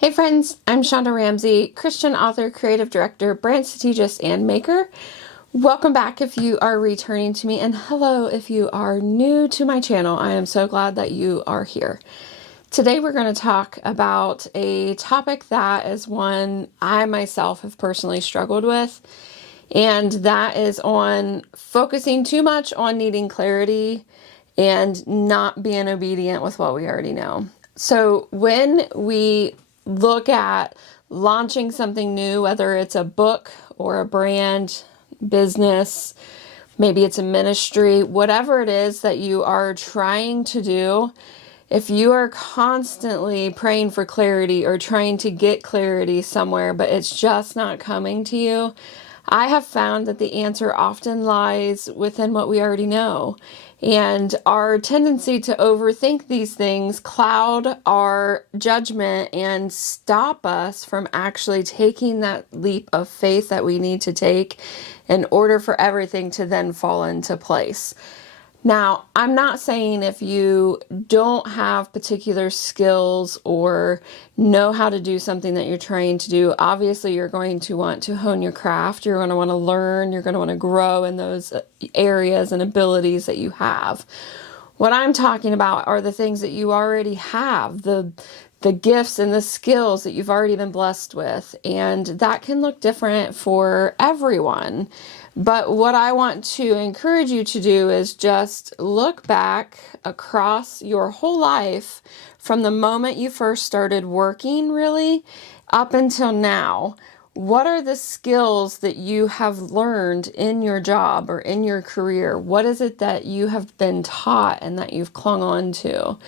Hey friends, I'm Shonda Ramsey, Christian author, creative director, brand strategist, and maker. Welcome back if you are returning to me, and hello if you are new to my channel. I am so glad that you are here. Today we're going to talk about a topic that is one I myself have personally struggled with, and that is on focusing too much on needing clarity and not being obedient with what we already know. So when we look at launching something new, whether it's a book or a brand, business, maybe it's a ministry, whatever it is that you are trying to do, if you are constantly praying for clarity or trying to get clarity somewhere, but it's just not coming to you, I have found that the answer often lies within what we already know. And our tendency to overthink these things cloud our judgment and stop us from actually taking that leap of faith that we need to take in order for everything to then fall into place. Now, I'm not saying if you don't have particular skills or know how to do something that you're trying to do, obviously you're going to want to hone your craft. You're going to want to learn. You're going to want to grow in those areas and abilities that you have. What I'm talking about are the things that you already have, the gifts and the skills that you've already been blessed with. And that can look different for everyone. But what I want to encourage you to do is just look back across your whole life from the moment you first started working, really, up until now. What are the skills that you have learned in your job or in your career? What is it that you have been taught and that you've clung on to?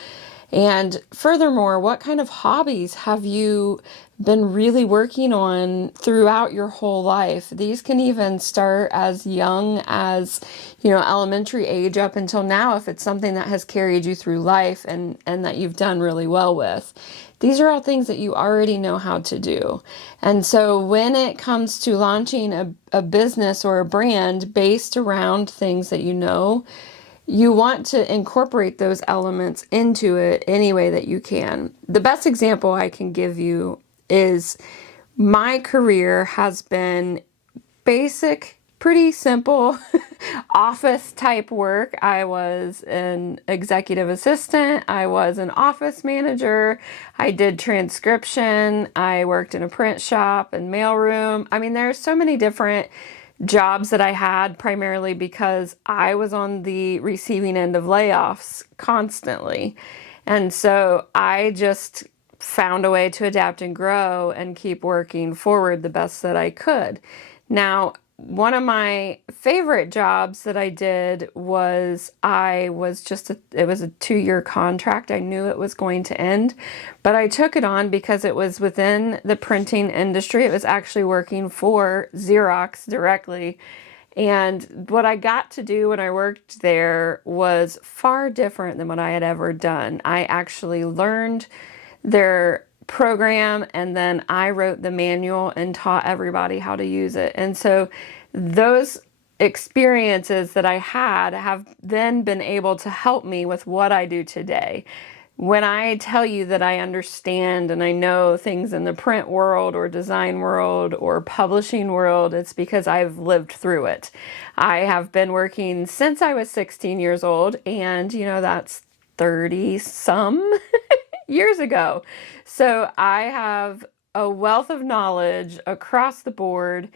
And furthermore, what kind of hobbies have you been really working on throughout your whole life? These can even start as young as, elementary age up until now, if it's something that has carried you through life and that you've done really well with. These are all things that you already know how to do. And so when it comes to launching a business or a brand based around things that you know, you want to incorporate those elements into it any way that you can. The best example I can give you is my career has been basic, pretty simple office type work. I was an executive assistant. I was an office manager. I did transcription. I worked in a print shop and mailroom. I mean, there's so many different jobs that I had, primarily because I was on the receiving end of layoffs constantly. And so I just found a way to adapt and grow and keep working forward the best that I could. Now, one of my favorite jobs that I did was it was a 2-year contract. I knew it was going to end, but I took it on because it was within the printing industry. It was actually working for Xerox directly. And what I got to do when I worked there was far different than what I had ever done. I actually learned their program, and then I wrote the manual and taught everybody how to use it. And so those experiences that I had have then been able to help me with what I do today. When I tell you that I understand and I know things in the print world or design world or publishing world, it's because I've lived through it. I have been working since I was 16 years old, and that's 30 some years ago. So I have a wealth of knowledge across the board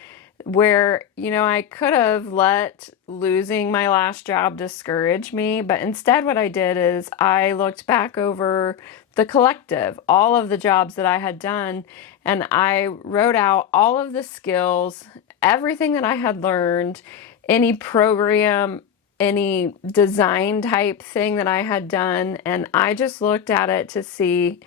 where, I could have let losing my last job discourage me, but instead what I did is I looked back over the collective, all of the jobs that I had done, and I wrote out all of the skills, everything that I had learned, any program, any design type thing that I had done, and I just looked at it to see,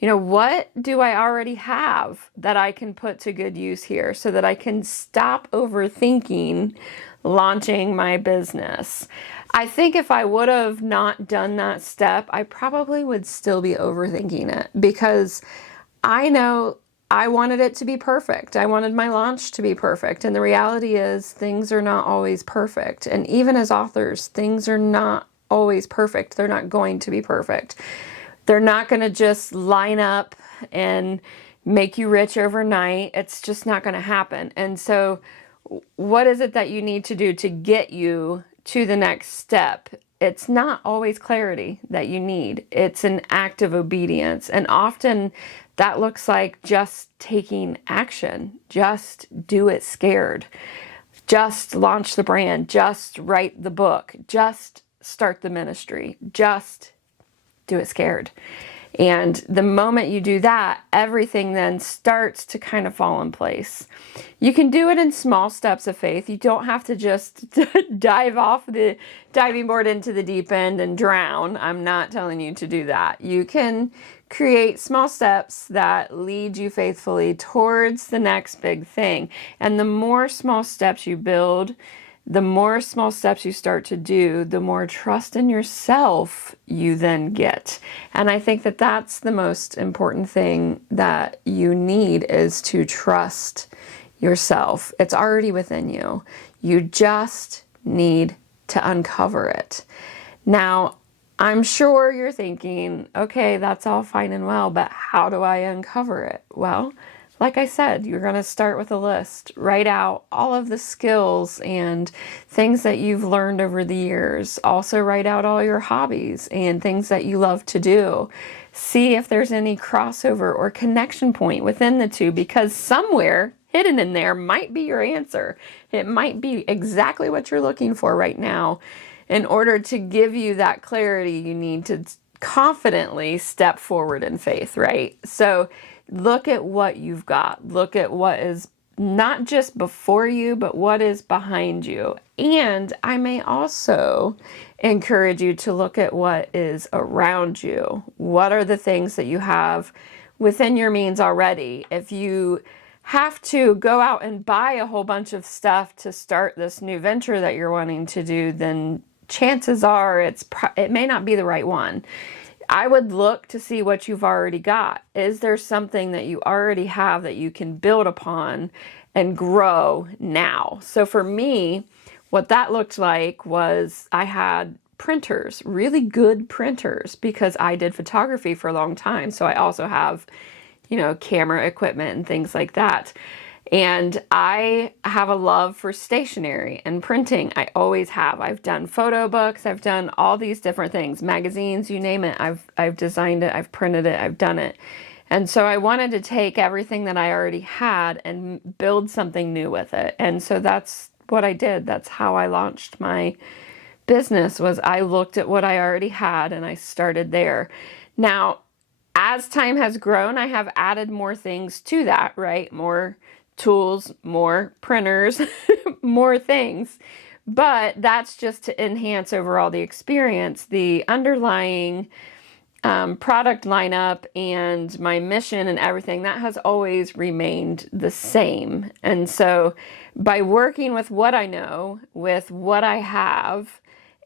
what do I already have that I can put to good use here so that I can stop overthinking launching my business. I think if I would have not done that step, I probably would still be overthinking it, because I know I wanted it to be perfect. I wanted my launch to be perfect. And the reality is things are not always perfect. And even as authors, things are not always perfect. They're not going to be perfect. They're not going to just line up and make you rich overnight. It's just not going to happen. And so what is it that you need to do to get you to the next step? It's not always clarity that you need. It's an act of obedience. And often that looks like just taking action. Just do it scared. Just launch the brand. Just write the book. Just start the ministry. Just do it scared. And the moment you do that, everything then starts to kind of fall in place. You can do it in small steps of faith. You don't have to just dive off the diving board into the deep end and drown. I'm not telling you to do that. You can create small steps that lead you faithfully towards the next big thing. And the more small steps you build, the more small steps you start to do, the more trust in yourself you then get. And I think that that's the most important thing that you need, is to trust yourself. It's already within you. You just need to uncover it. Now, I'm sure you're thinking, okay, that's all fine and well, but how do I uncover it? Well, like I said, you're going to start with a list. Write out all of the skills and things that you've learned over the years. Also write out all your hobbies and things that you love to do. See if there's any crossover or connection point within the two, because somewhere hidden in there might be your answer. It might be exactly what you're looking for right now. In order to give you that clarity, you need to confidently step forward in faith, right? So look at what you've got. Look at what is not just before you, but what is behind you. And I may also encourage you to look at what is around you. What are the things that you have within your means already? If you have to go out and buy a whole bunch of stuff to start this new venture that you're wanting to do, then chances are it may not be the right one. I would look to see what you've already got. Is there something that you already have that you can build upon and grow now? So for me, what that looked like was I had printers, really good printers, because I did photography for a long time. So I also have, camera equipment and things like that. And I have a love for stationery and printing. I always have. I've done photo books. I've done all these different things, magazines, you name it. I've designed it. I've printed it. I've done it. And so I wanted to take everything that I already had and build something new with it. And so that's what I did. That's how I launched my business. Was I looked at what I already had and I started there. Now, as time has grown, I have added more things to that, right? More tools, more printers, more things. But that's just to enhance overall the experience. The underlying product lineup and my mission and everything, that has always remained the same. And so by working with what I know, with what I have,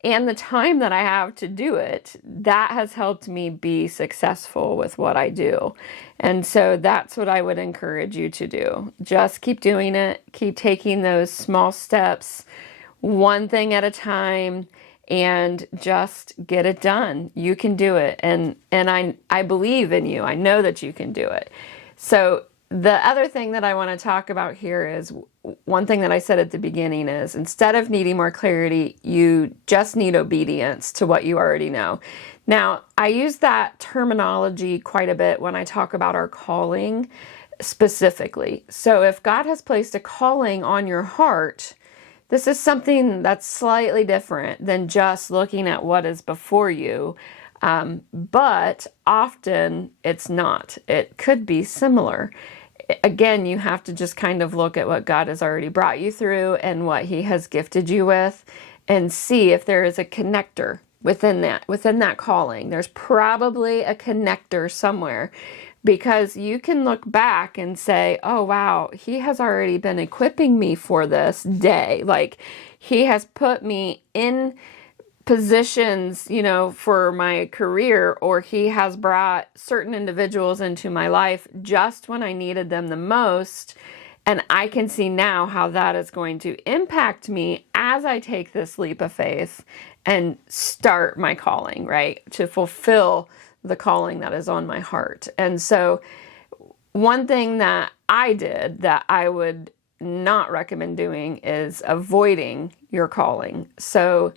and the time that I have to do it, that has helped me be successful with what I do. And so that's what I would encourage you to do. Just keep doing it. Keep taking those small steps, one thing at a time, and just get it done. You can do it. And I believe in you. I know that you can do it. So the other thing that I want to talk about here is, one thing that I said at the beginning is, instead of needing more clarity, you just need obedience to what you already know. Now, I use that terminology quite a bit when I talk about our calling specifically. So if God has placed a calling on your heart, this is something that's slightly different than just looking at what is before you. But often it's not. It could be similar. Again, you have to just kind of look at what God has already brought you through and what He has gifted you with, and see if there is a connector within that calling. There's probably a connector somewhere, because you can look back and say, oh, wow, He has already been equipping me for this day. Like, He has put me in positions, for my career, or He has brought certain individuals into my life just when I needed them the most. And I can see now how that is going to impact me as I take this leap of faith and start my calling, right? To fulfill the calling that is on my heart. And so one thing that I did that I would not recommend doing is avoiding your calling. So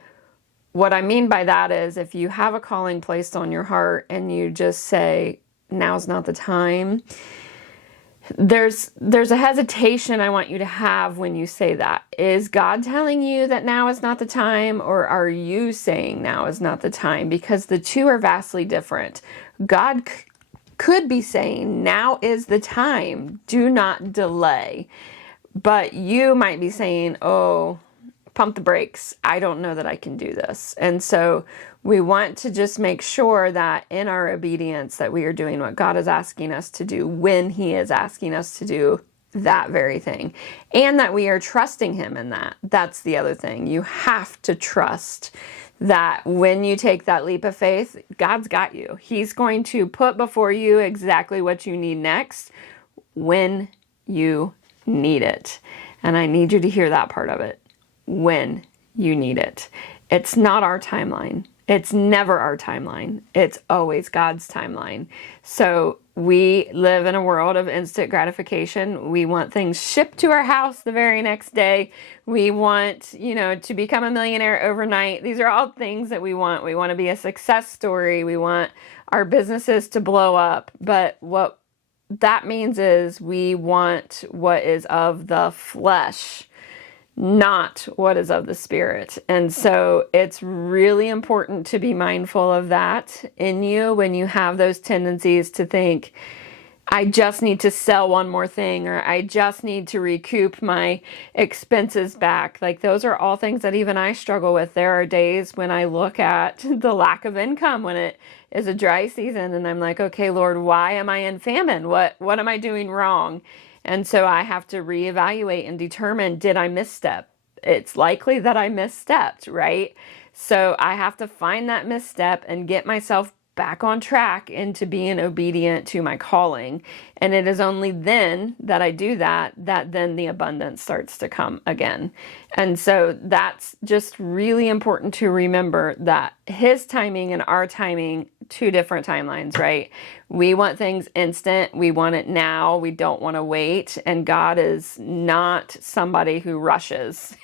what I mean by that is if you have a calling placed on your heart and you just say, now's not the time, there's a hesitation I want you to have when you say that. Is God telling you that now is not the time, or are you saying now is not the time? Because the two are vastly different. God could be saying now is the time, do not delay. But you might be saying, oh, pump the brakes. I don't know that I can do this. And so we want to just make sure that in our obedience that we are doing what God is asking us to do when he is asking us to do that very thing, and that we are trusting him in that. That's the other thing. You have to trust that when you take that leap of faith, God's got you. He's going to put before you exactly what you need next when you need it. And I need you to hear that part of it. When you need it. It's not our timeline. It's never our timeline. It's always God's timeline. So we live in a world of instant gratification. We want things shipped to our house the very next day. We want, to become a millionaire overnight. These are all things that we want. We want to be a success story. We want our businesses to blow up. But what that means is we want what is of the flesh, not what is of the spirit. And so it's really important to be mindful of that in you when you have those tendencies to think, I just need to sell one more thing, or I just need to recoup my expenses back. Like, those are all things that even I struggle with. There are days when I look at the lack of income when it is a dry season and I'm like, okay, Lord, why am I in famine? What am I doing wrong? And so I have to reevaluate and determine, did I misstep? It's likely that I misstepped, right? So I have to find that misstep and get myself back on track into being obedient to my calling. And it is only then that I do that then the abundance starts to come again. And so that's just really important to remember, that his timing and our timing, two different timelines, right? We want things instant. We want it now. We don't want to wait. And God is not somebody who rushes.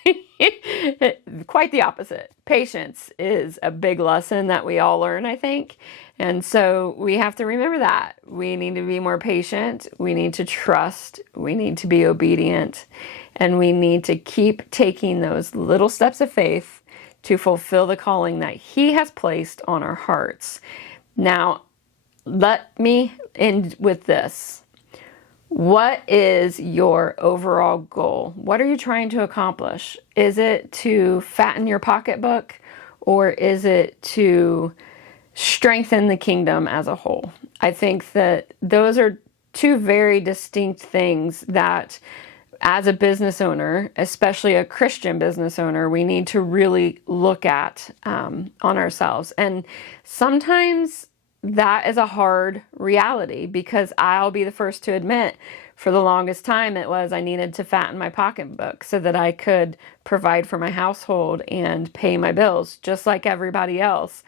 Quite the opposite. Patience is a big lesson that we all learn, I think. And so we have to remember that. We need to be more patient. We need to trust. We need to be obedient. And we need to keep taking those little steps of faith to fulfill the calling that he has placed on our hearts. Now, let me end with this. What is your overall goal? What are you trying to accomplish? Is it to fatten your pocketbook, or is it to strengthen the kingdom as a whole? I think that those are two very distinct things that, as a business owner, especially a Christian business owner, we need to really look at on ourselves. And sometimes that is a hard reality, because I'll be the first to admit, for the longest time it was I needed to fatten my pocketbook so that I could provide for my household and pay my bills just like everybody else.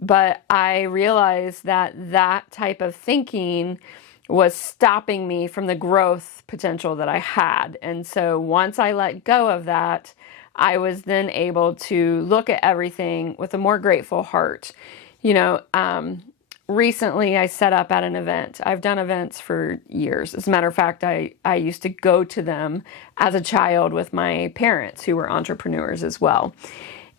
But I realized that that type of thinking was stopping me from the growth potential that I had. And so once I let go of that, I was then able to look at everything with a more grateful heart. Recently I set up at an event. I've done events for years. As a matter of fact, I used to go to them as a child with my parents, who were entrepreneurs as well.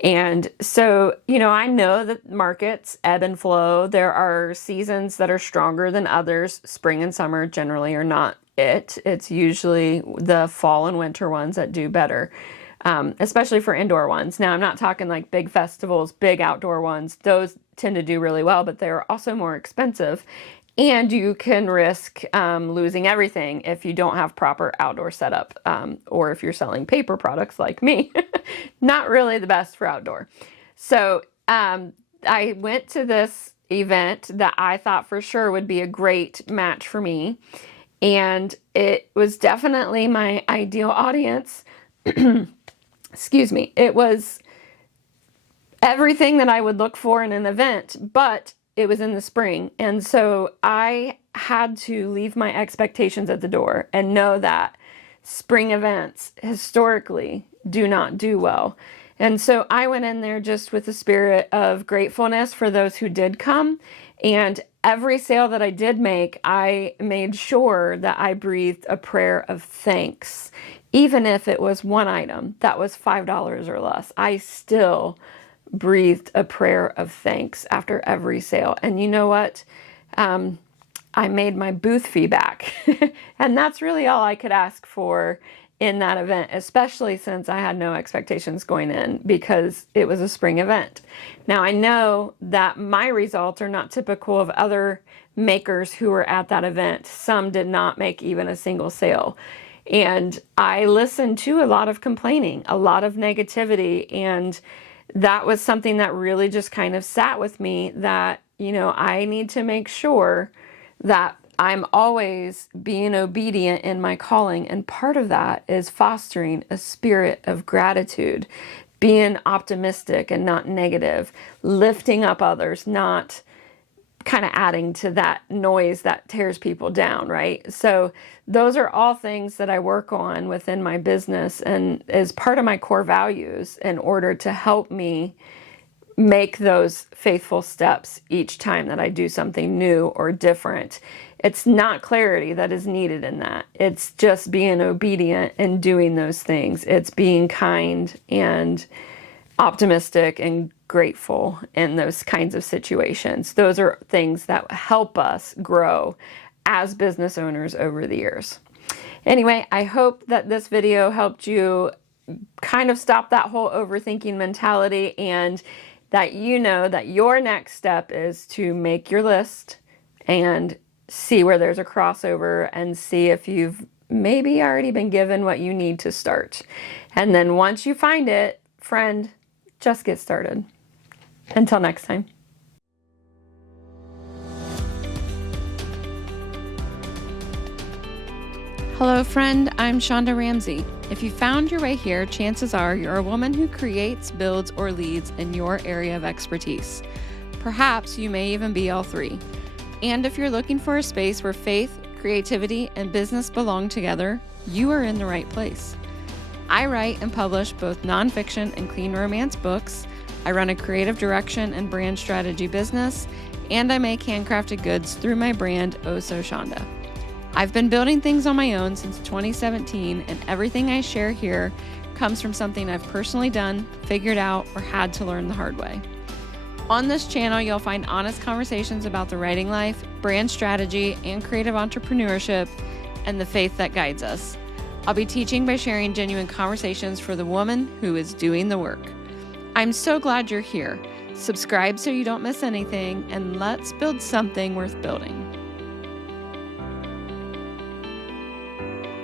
And so, I know that markets ebb and flow. There are seasons that are stronger than others. Spring and summer generally are not it. It's usually the fall and winter ones that do better, especially for indoor ones. Now, I'm not talking like big festivals, big outdoor ones. Those tend to do really well, but they're also more expensive. And you can risk losing everything if you don't have proper outdoor setup, or if you're selling paper products like me. Not really the best for outdoor. So I went to this event that I thought for sure would be a great match for me. And it was definitely my ideal audience. Excuse me. It was everything that I would look for in an event, but it was in the spring. And so I had to leave my expectations at the door and know that spring events historically do not do well. And so I went in there just with a spirit of gratefulness for those who did come. And every sale that I did make, I made sure that I breathed a prayer of thanks. Even if it was one item that was $5 or less, I still breathed a prayer of thanks after every sale. And you know what? I made my booth fee back. And that's really all I could ask for in that event, especially since I had no expectations going in because it was a spring event. Now, I know that my results are not typical of other makers who were at that event. Some did not make even a single sale. And I listened to a lot of complaining, a lot of negativity, and that was something that really just kind of sat with me that, I need to make sure that I'm always being obedient in my calling. And part of that is fostering a spirit of gratitude, being optimistic and not negative, lifting up others, not kind of adding to that noise that tears people down, right? So those are all things that I work on within my business and as part of my core values in order to help me make those faithful steps each time that I do something new or different. It's not clarity that is needed in that. It's just being obedient and doing those things. It's being kind and optimistic and grateful in those kinds of situations. Those are things that help us grow as business owners over the years. Anyway, I hope that this video helped you kind of stop that whole overthinking mentality and that you know that your next step is to make your list and see where there's a crossover and see if you've maybe already been given what you need to start. And then once you find it, friend, just get started. Until next time. Hello, friend. I'm Shonda Ramsey. If you found your way here, chances are you're a woman who creates, builds, or leads in your area of expertise. Perhaps you may even be all three. And if you're looking for a space where faith, creativity, and business belong together, you are in the right place. I write and publish both nonfiction and clean romance books. I run a creative direction and brand strategy business, and I make handcrafted goods through my brand, Oh So Shonda. I've been building things on my own since 2017, and everything I share here comes from something I've personally done, figured out, or had to learn the hard way. On this channel, you'll find honest conversations about the writing life, brand strategy, and creative entrepreneurship, and the faith that guides us. I'll be teaching by sharing genuine conversations for the woman who is doing the work. I'm so glad you're here. Subscribe so you don't miss anything, and let's build something worth building.